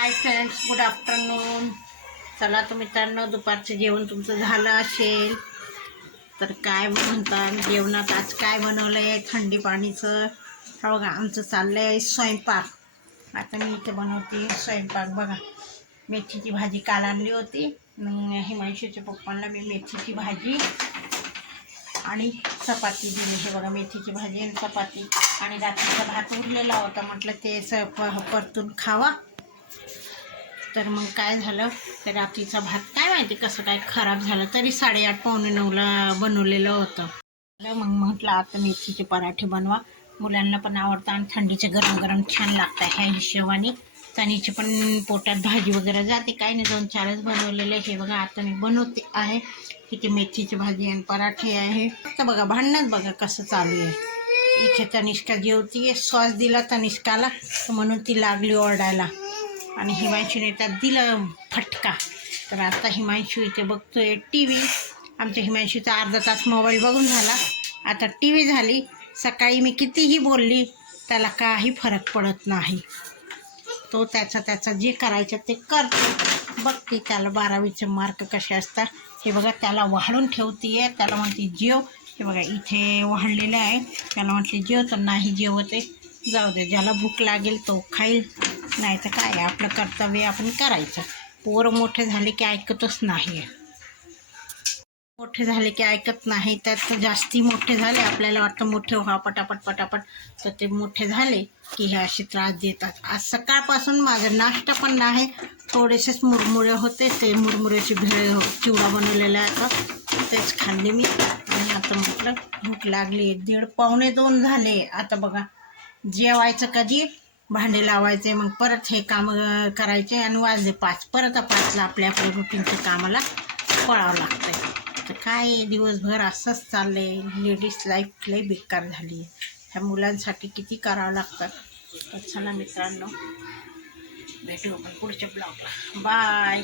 Hi friends good afternoon चला तर मित्रांनो दुपारचं जेवण तुमचं झालं असेल. तर काय म्हणतात जेवणात आज काय बनवलं आहे थंडी पाणीचं. हा बघा आमचं चाललं आहे स्वयंपाक. आता मी इथे बनवते स्वयंपाक. बघा मेथीची भाजी काल आणली होती. मग हिमांशूच्या पप्पांना मी मेथीची भाजी आणि चपाती दिली. हे बघा मेथीची भाजी आणि चपाती. आणि रात्रीचा भात उरलेला होता. म्हटलं ते स प परतून खावा. तर मग काय झालं? तर रात्रीचा भात काय माहिती कसं काय खराब झालं? तरी साडेआठ पावणे नऊला बनवलेलं होतं. मग म्हटलं आता मेथीचे पराठे बनवा. मुलांना पण आवडतं आणि थंडीचे गरम गरम छान लागतं ह्या हिशोबाने. तणीची पण पोटात भाजी वगैरे जाते. काही नाही दोन चारच बनवलेले हे बघा आता मी बनवते आहे. तिथे मेथीची भाजी आणि पराठे आहे. तर बघा भांडणच बघा कसं चालू आहे. इथे तनिष्का जेवतीये. सॉस दिला तनिष्काला. म्हणून ती लागली ओरडायला. आणि हिमांशूने त्यात दिलं फटका. तर आता हिमांशू इथे बघतोय टी व्ही आमच्या हिमांशूचा अर्धा तास मोबाईल बघून झाला. आता टी व्ही झाली. सकाळी मी कितीही बोलली त्याला काही फरक पडत नाही. तो त्याचा त्याचा जे करायचं ते करतो. बघते त्याला बारावीचे मार्क कसे असतात. हे बघा त्याला वाढून ठेवते त्याला म्हणते जेव. हे बघा इथे वाढलेलं आहे. त्याला म्हटले जेव तर नाही जेवते जाऊ दे ज्याला भूक लागेल तो खाईल. नाही तर काय आहे, आपलं कर्तव्य आपण करायचं. पोरं मोठे झाले की ऐकतच नाही. मोठे झाले की ऐकत नाही त्यात जास्ती मोठे झाले आपल्याला वाटतं मोठे व्हा पटापट पटापट. तर ते मोठे झाले की हे असे त्रास देतात. आज सकाळपासून माझं नाश्ता पण नाही थोडेसेच मुरमुरे होते ते मुरमुऱ्याची भेळ चिवडा बनवलेला आहे आता. तेच खाल्ले मी. आणि आता म्हटलं भूक लागली. दीड पावणे दोन झाले. आता बघा जेवायचं कधी? भांडे लावायचे मग परत हे काम करायचे आणि वाजले पाच. परत पाचला आपल्या आपल्या रुटीनच्या कामाला पळावं लागतंय. तर काय दिवसभर असंच चाललंय. लेडीज लाईफ लई बेकार झाली आहे. ह्या मुलांसाठी किती करावं लागतं. तर चला मित्रांनो भेटू आपण पुढच्या ब्लॉगला बाय